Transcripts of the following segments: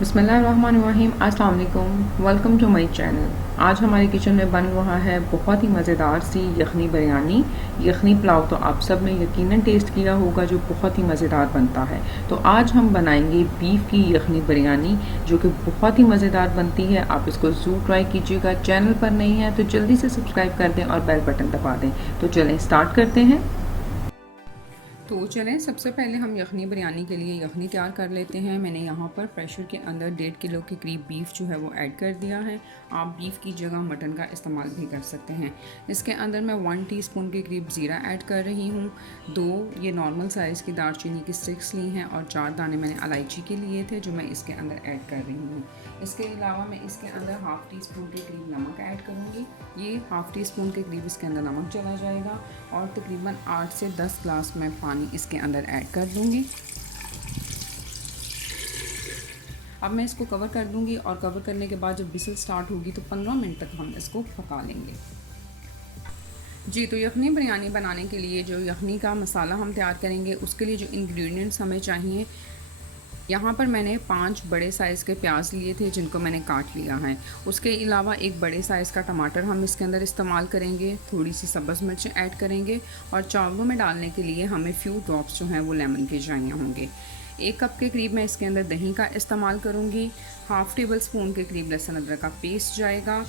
बिस्मिल्लाहिर्रहमानिर्रहीम। अस्सलाम वालेकुम। Welcome to my channel. आज हमारे किचन में बन रहा है बहुत ही मज़ेदार सी यखनी बिरयानी। यखनी पुलाव तो आप सब ने यकीनन टेस्ट किया होगा, जो बहुत ही मज़ेदार बनता है। तो आज हम बनाएंगे बीफ की यखनी बिरयानी, जो कि बहुत ही मज़ेदार बनती है। आप इसको ज़रूर ट्राई कीजिएगा। चैनल पर नहीं है तो जल्दी से सब्सक्राइब कर दें और बेल बटन दबा दें। तो चलें स्टार्ट करते हैं। तो चलें, सबसे पहले हम यखनी बिरयानी के लिए यखनी तैयार कर लेते हैं। मैंने यहाँ पर प्रेशर के अंदर 1.5 किलो के करीब बीफ जो है वो ऐड कर दिया है। आप बीफ की जगह मटन का इस्तेमाल भी कर सकते हैं। इसके अंदर मैं 1 टीस्पून के करीब ज़ीरा ऐड कर रही हूँ। 2 ये नॉर्मल साइज़ की दालचीनी की स्टिक्स ली हैं और 4 दाने मैंने इलायची के लिए थे, जो मैं इसके अंदर ऐड कर रही हूँ। इसके अलावा मैं इसके अंदर हाफ़ टी स्पून के करीब नमक ऐड करूँगी। ये हाफ़ टी स्पून के करीब इसके अंदर नमक चला जाएगा और तकरीबन 8 से 10 ग्लास मैं पानी इसके अंदर ऐड कर दूँगी। अब मैं इसको कवर कर दूँगी और कवर करने के बाद जब विसल स्टार्ट होगी तो 15 मिनट तक हम इसको पका लेंगे। जी, तो यखनी बिरयानी बनाने के लिए जो यखनी का मसाला हम तैयार करेंगे, उसके लिए जो इंग्रेडिएंट्स हमें चाहिए, यहाँ पर मैंने 5 बड़े साइज़ के प्याज लिए थे, जिनको मैंने काट लिया है। उसके अलावा एक बड़े साइज़ का टमाटर हम इसके अंदर इस्तेमाल करेंगे। थोड़ी सी सब्ज़ मिर्चें ऐड करेंगे और चावलों में डालने के लिए हमें फ्यू ड्रॉप्स जो हैं वो लेमन के चाहिए होंगे। 1 कप के करीब मैं इसके अंदर दही का इस्तेमाल करूँगी। हाफ़ टेबल स्पून के करीब लहसुन अदरक का पेस्ट जाएगा।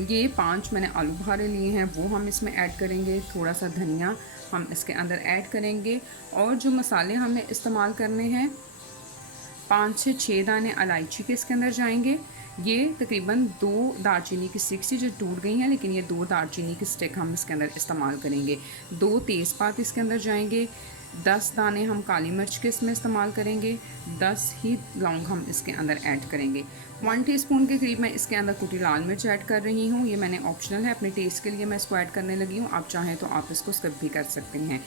ये 5 मैंने आलू बुखारे लिए हैं, वो हम इसमें ऐड करेंगे। थोड़ा सा धनिया हम इसके अंदर ऐड करेंगे और जो मसाले हमें इस्तेमाल करने हैं, 5 से 6 दाने इलायची के इसके अंदर जाएंगे। ये तकरीबन 2 दालचीनी की स्टिक थी जो टूट गई हैं, लेकिन ये 2 दालचीनी की स्टिक हम इसके अंदर इस्तेमाल करेंगे। 2 तेज़पात इसके अंदर जाएंगे। 10 दाने हम काली मिर्च के इसमें इस्तेमाल करेंगे। 10 ही लौंग हम इसके अंदर ऐड करेंगे। 1 टीस्पून के करीब मैं इसके अंदर कुटी लाल मिर्च ऐड कर रही हूँ। ये मैंने ऑप्शनल है, अपने टेस्ट के लिए मैं इसको ऐड करने लगी हूँ। आप चाहें तो आप इसको स्किप भी कर सकते हैं।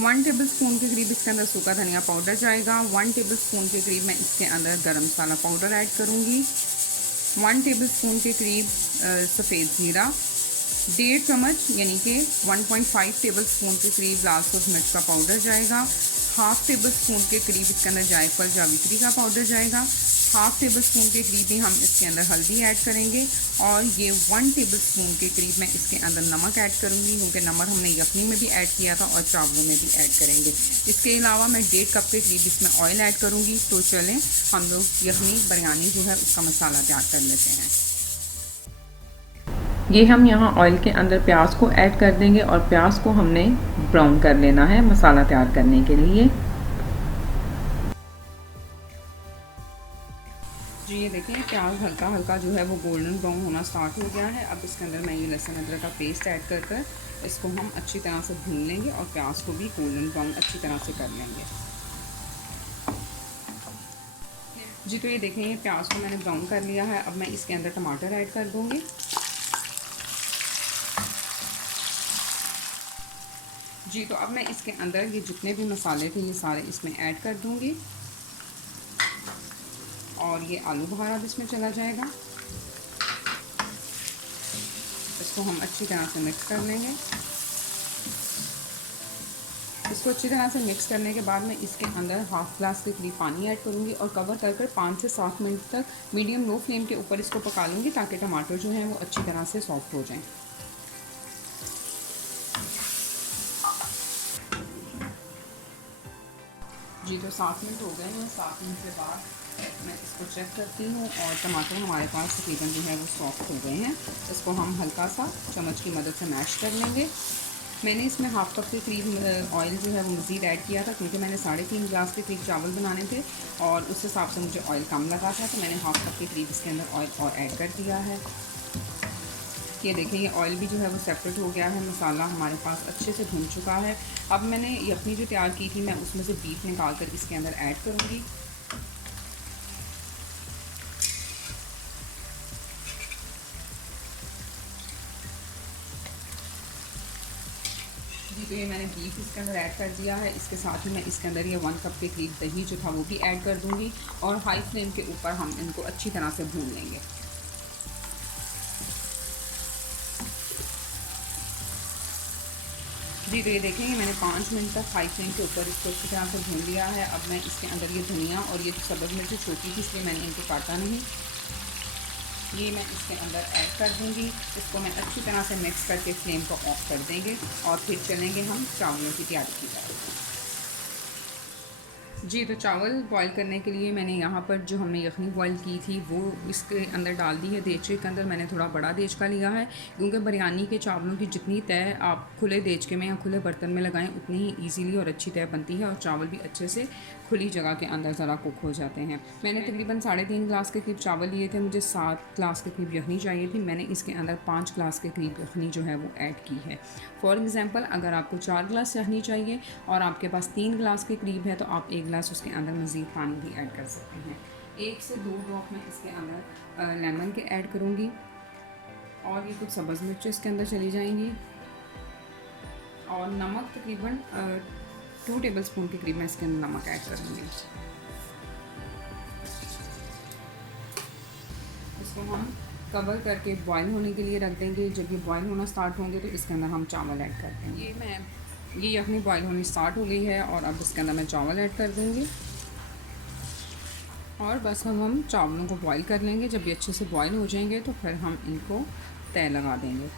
1 टेबल स्पून के करीब इसके अंदर सूखा धनिया पाउडर जाएगा। 1 टेबल स्पून के करीब मैं इसके अंदर गरम मसाला पाउडर ऐड करूँगी। 1 टेबल स्पून के करीब सफ़ेद ज़ीरा। 1.5 चम्मच यानी कि 1.5 टेबल स्पून के करीब लाल सूरज मिर्च का पाउडर जाएगा। हाफ़ टेबल स्पून के करीब इसके अंदर जायफल जावित्री का पाउडर जाएगा। हाफ़ टेबल स्पून के करीब ही हम इसके अंदर हल्दी ऐड करेंगे और ये 1 टेबल स्पून के करीब मैं इसके अंदर नमक ऐड करूँगी, क्योंकि नमक हमने यखनी में भी ऐड किया था और चावलों में भी ऐड करेंगे। इसके अलावा मैं 1.5 कप के करीब इसमें ऑयल ऐड करूँगी। तो चलें हम लोग यखनी बिरयानी जो है उसका मसाला तैयार कर लेते हैं। ये हम यहाँ ऑयल के अंदर प्याज को ऐड कर देंगे और प्याज को हमने ब्राउन कर लेना है मसाला तैयार करने के लिए। जी, ये देखिए प्याज हल्का हल्का जो है वो गोल्डन ब्राउन होना स्टार्ट हो गया है। अब इसके अंदर मैं ये लहसुन अदरक का पेस्ट ऐड कर कर इसको हम अच्छी तरह से भून लेंगे और प्याज को भी गोल्डन ब्राउन अच्छी तरह से कर लेंगे। जी, तो ये देखें ये प्याज को मैंने ब्राउन कर लिया है। अब मैं इसके अंदर टमाटर ऐड कर दूँगी। जी, तो अब मैं इसके अंदर ये जितने भी मसाले थे ये सारे इसमें ऐड कर दूँगी और ये आलू बुखारा भी इसमें चला जाएगा। इसको हम अच्छी तरह से मिक्स कर लेंगे। इसको अच्छी तरह से मिक्स करने के बाद मैं इसके अंदर हाफ़ ग्लास के करीब पानी ऐड करूँगी और कवर कर कर 5 से 7 मिनट तक मीडियम लो फ्लेम के ऊपर इसको पका लूँगी, ताकि टमाटर जो हैं वो अच्छी तरह से सॉफ्ट हो जाएं। जी, तो 7 मिनट हो गए हैं। 7 मिनट के बाद मैं इसको चेक करती हूँ और टमाटर हमारे पास तकरीबन जो है वो सॉफ्ट हो गए हैं। इसको हम हल्का सा चम्मच की मदद से मैश कर लेंगे। मैंने इसमें हाफ़ कप के करीब ऑयल जो है वो मज़ीद ऐड किया था, क्योंकि मैंने 3.5 ग्लास के करीब चावल बनाने थे और उस हिसाब से मुझे ऑयल कम लगा था, तो मैंने हाफ़ कप के करीब इसके अंदर ऑयल और ऐड कर दिया है। ये देखिए ये ऑयल भी जो है वो सेपरेट हो गया है। मसाला हमारे पास अच्छे से भुन चुका है। अब मैंने यखनी जो तैयार की थी मैं उसमें से बीफ निकाल कर इसके अंदर ऐड करूँगी। जी, तो ये मैंने बीफ इसके अंदर ऐड कर दिया है। इसके साथ ही मैं इसके अंदर ये 1 कप के करीब दही जो था वो भी ऐड कर दूँगी और हाई फ्लेम के ऊपर हम इनको अच्छी तरह से भून लेंगे। जी तो ये देखेंगे मैंने 5 मिनट तक हाई फ्लेम के ऊपर इसको अच्छी तरह से भून लिया है। अब मैं इसके अंदर ये धनिया और ये सब्ज़ मिर्ची छोटी थी इसलिए मैंने इनको काटा नहीं, ये मैं इसके अंदर ऐड कर दूंगी। इसको मैं अच्छी तरह से मिक्स करके फ्लेम को ऑफ कर देंगे और फिर चलेंगे हम चावलों की तैयारी की तरफ। जी तो चावल बॉईल करने के लिए मैंने यहाँ पर जो हमने यखनी बॉईल की थी वो इसके अंदर डाल दी है। देचके के अंदर मैंने थोड़ा बड़ा देचका लिया है, क्योंकि बिरयानी के चावलों की जितनी तय आप खुले देचके में या खुले बर्तन में लगाएं उतनी ही ईजीली और अच्छी तय बनती है और चावल भी अच्छे से खुली जगह के अंदर ज़रा कुक हो जाते हैं। मैंने तकरीबन 3.5 गिलास के करीब चावल लिए थे, मुझे 7 गिलास के करीब यखनी चाहिए थी। मैंने इसके अंदर 5 गिलास के करीब यखनी जो है वो ऐड की है। फॉर एग्ज़ाम्पल अगर आपको 4 गिलास यखनी चाहिए और आपके पास 3 गिलास के करीब है तो आप 1 गिलास उसके अंदर मज़ीद पानी भी ऐड कर सकते हैं। 1 से 2 ड्रॉप मैं इसके अंदर लेमन के ऐड करूँगी और ये कुछ सब्ज़ मिर्च इसके अंदर चली जाएंगी और नमक तकरीबन 2 टेबल स्पून के करीब मैं इसके अंदर नमक ऐड करूँगी। इसको हम कवर करके बॉईल होने के लिए रख देंगे। जब ये बॉईल होना स्टार्ट होंगे तो इसके अंदर हम चावल ऐड कर देंगे। ये यखनी बॉईल होनी स्टार्ट हो गई है और अब इसके अंदर मैं चावल ऐड कर दूँगी और बस हम चावलों को बॉईल कर लेंगे। जब ये अच्छे से बॉईल हो जाएंगे तो फिर हम इनको तय लगा देंगे।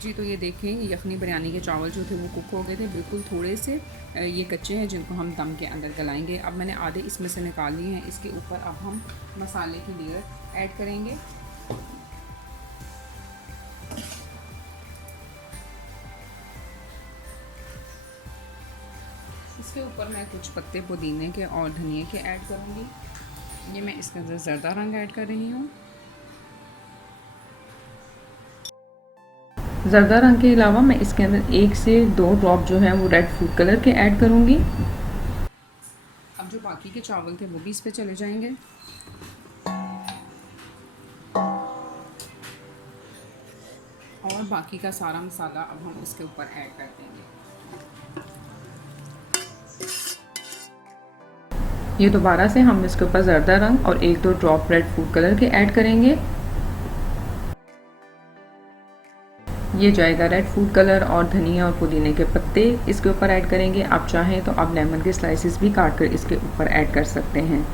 जी तो ये देखें यखनी बिरयानी के चावल जो थे वो कुक हो गए थे, बिल्कुल थोड़े से ये कच्चे हैं जिनको हम दम के अंदर गलाएंगे। अब मैंने आधे इसमें से निकाल लिए हैं। इसके ऊपर अब हम मसाले की लेयर ऐड करेंगे। इसके ऊपर मैं कुछ पत्ते पुदीने के और धनिया के ऐड करूँगी। ये मैं इसके अंदर ज़रदा रंग ऐड कर रही हूँ। ज़रदा रंग के अलावा मैं इसके अंदर 1 से 2 ड्रॉप जो है वो रेड फूड कलर के ऐड करूँगी। अब जो बाकी के चावल थे वो भी इस पे चले जाएंगे और बाकी का सारा मसाला अब हम इसके ऊपर ऐड कर देंगे। ये दोबारा से हम इसके ऊपर ज़रदा रंग और 1-2 ड्रॉप रेड फूड कलर के ऐड करेंगे। ये जाएगा रेड फूड कलर और धनिया और पुदीने के पत्ते इसके ऊपर ऐड करेंगे। आप चाहें तो आप लेमन के स्लाइसेस भी काट कर इसके ऊपर ऐड कर सकते हैं।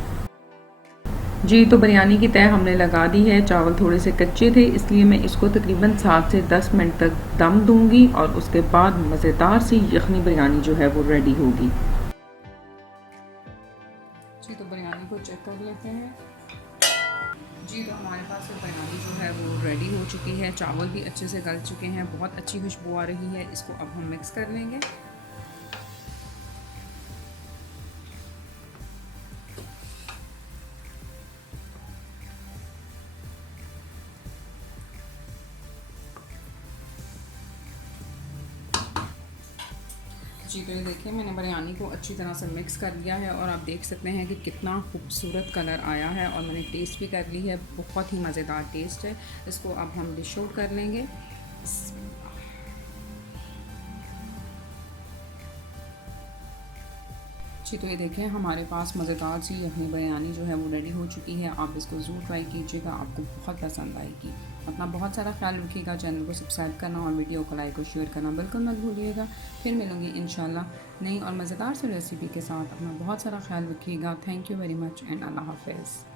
जी तो बिरयानी की तय हमने लगा दी है। चावल थोड़े से कच्चे थे इसलिए मैं इसको तकरीबन 7 से 10 मिनट तक दम दूंगी और उसके बाद मज़ेदार सी यखनी बिरयानी जो है वो रेडी होगी। जी तो बिरयानी को चेक कर लेते हैं। जी तो हमारे पास बिरयानी जो है वो रेडी हो चुकी है। चावल भी अच्छे से गल चुके हैं, बहुत अच्छी खुशबू आ रही है। इसको अब हम मिक्स कर लेंगे। जी तो ये देखिए मैंने बिरयानी को अच्छी तरह से मिक्स कर लिया है और आप देख सकते हैं कि कितना खूबसूरत कलर आया है और मैंने टेस्ट भी कर ली है। बहुत ही मज़ेदार टेस्ट है। इसको अब हम डिश आउट कर लेंगे। जी तो ये देखें हमारे पास मज़ेदार सी यखनी बिरयानी जो है वो रेडी हो चुकी है। आप इसको ज़रूर ट्राई कीजिएगा, आपको बहुत पसंद आएगी। अपना बहुत सारा ख्याल रखिएगा। चैनल को सब्सक्राइब करना और वीडियो को लाइक और शेयर करना बिल्कुल मत भूलिएगा। फिर मिलूँगी इंशाल्लाह नई और मज़ेदार सी रेसिपी के साथ। अपना बहुत सारा ख्याल रखिएगा। Thank you very much and अल्लाह हाफ़िज़।